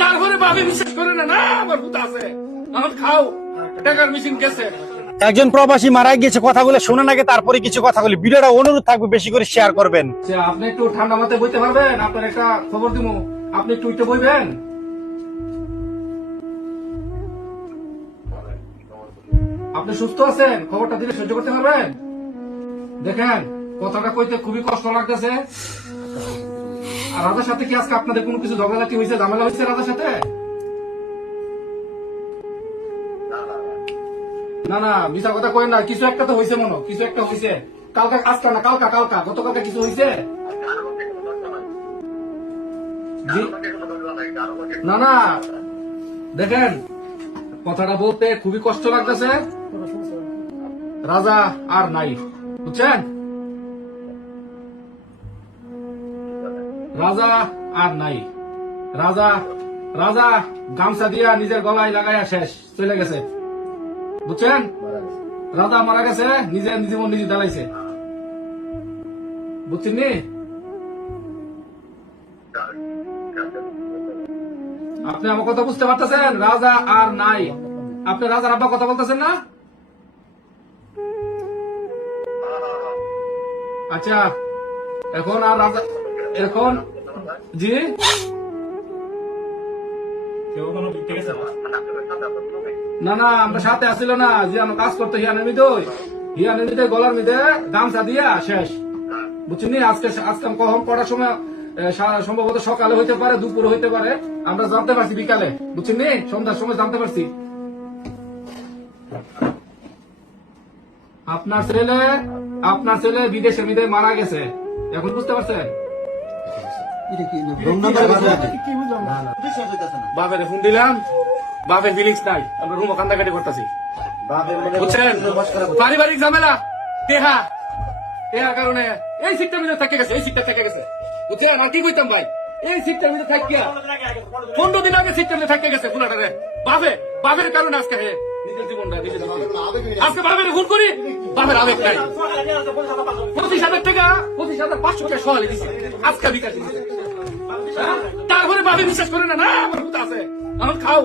তারপরে ভাবি বিশ্বাস করে না, না আমার ভূত আছে, এখন খাও, টাকার মেশিন গেছে। একজন প্রবাসী মারা গিয়েছে, কথাগুলো শোনার আগে তারপরে কিছু কথা বলি। ভিডিওটা অনুরোধ থাকবে বেশি করে শেয়ার করবেন। আপনি একটু ঠান্ডা মাথায় বইতে পারবেন? আপনার একটা খবর দিব, আপনি একটু উঠে বইবেন। আপনি সুস্থ আছেন? খবরটা দিলে সহ্য করতে পারবেন? দেখেন, কথাটা কইতে খুবই কষ্ট লাগতেছে। আর রাজার সাথে কি আজকে আপনাদের কোনো কিছু ঝগড়াঝাটি হয়েছে, ঝামেলা হয়েছে রাজার সাথে? না না, মিছা কথা কই না, কিছু একটা তো হয়েছে, মনে কিছু একটা হয়েছে। কালকা, আজকে না, কালকা, গতকালকে কিছু হয়েছে। না না, দেখেন, কথাটা বলতে খুবই কষ্ট লাগতেছে। রাজা আর নাই, বুঝছেন? রাজা আর নাই। রাজা রাজা গামছা দিয়া নিজের গলায় লাগাইয়া শেষ, চলে গেছে, বুঝছেন? রাজা মারা গেছে, নিজের জীবন নিজে জ্বালাইছে, বুঝছেন নি? আপনি আমার কথা বুঝতে পারতেছেন? রাজা আর নাই। আপনি রাজার আব্বা কথা বলতেছেন না? আচ্ছা, এখন আর রাজা, এখন জি না না, আমরা সাথে আসছিল না, যে আমরা কাজ করতে হিয়ানের মধ্যে গলার মধ্যে গামছা দিয়া শেষ, বুঝছেন? আজকে আজকে কখন কটার সময়, সম্ভবত সকালে হইতে পারে, দুপুরে হইতে পারে, আমরা জানতে পারছি বিকালে, বুঝছেন? সন্ধ্যার সময় জানতে পারছি। আপনার ছেলে বিদেশের মধ্যে মারা গেছে, এখন বুঝতে পারছেন? বাপের ফোন দিলাম, বাপের ফিলিংস নাই, আমরা রুমও কান্দাকাটি করতেছি, বুঝছেন? পারিবারিক ঝামেলা, কারণে এই সিটটার মধ্যে থেকে গেছে, এই সিটটা থেকে গেছে, বুঝছেন? আর কি কইতাম ভাই, এই সিটটার মধ্যে থাকিয়া 15 দিন আগে সিটটার মধ্যে থেকে গেছে ফুলাটারে। বাপের কারণে আজকে নিজের জীবনটা আজকে বাপের ফোন করি, বাপের আবেগ নাই। 25,000 টাকা, 25,500 টাকা সহালি দিচ্ছে, আজকে বিকাশ দিচ্ছে। তারপরে বাপে বিশ্বাস করে না, না আমার ভূত আছে, এখন খাও।